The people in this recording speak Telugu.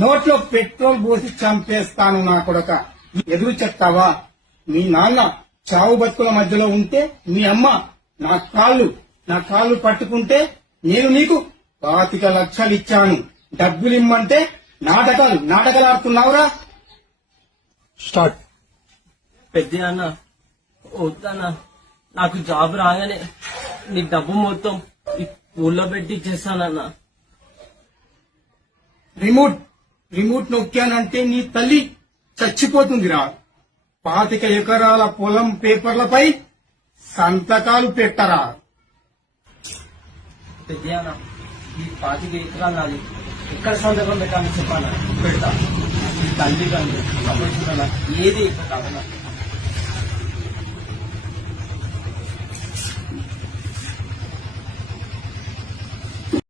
నోట్లో పెట్రోల్ పోసి చంపేస్తాను నా కొడక. ఎదురు చెప్తావా? మీ నాన్న చావు బతుకుల మధ్యలో ఉంటే మీ అమ్మ నా కాళ్ళు పట్టుకుంటే నేను నీకు 25 లక్షలు ఇచ్చాను. డబ్బులిమ్మంటే నాటకాలు ఆడుతున్నావురా. స్టార్ట్. పెద్ద అన్న వద్దన్నా, నాకు జాబ్ రాగానే నీ డబ్బు మొత్తం ఈ ఊళ్ళో పెట్టి ఇచ్చేస్తానన్నా. రిమోట్ నొక్కానంటే నీ తల్లి చచ్చిపోతుందిరా. 25 ఎకరాల పొలం పేపర్లపై సంతకాలు పెట్టరా. పెద్ద అన్న, ఈ 25 ఎకరాలు నాది. ఎక్కడ సంతకం పెట్టాలని చెప్పాలా? పెడతా. ఈ తల్లి తండ్రి అప్పుడు చూడాలా ఏది కాదన్నా.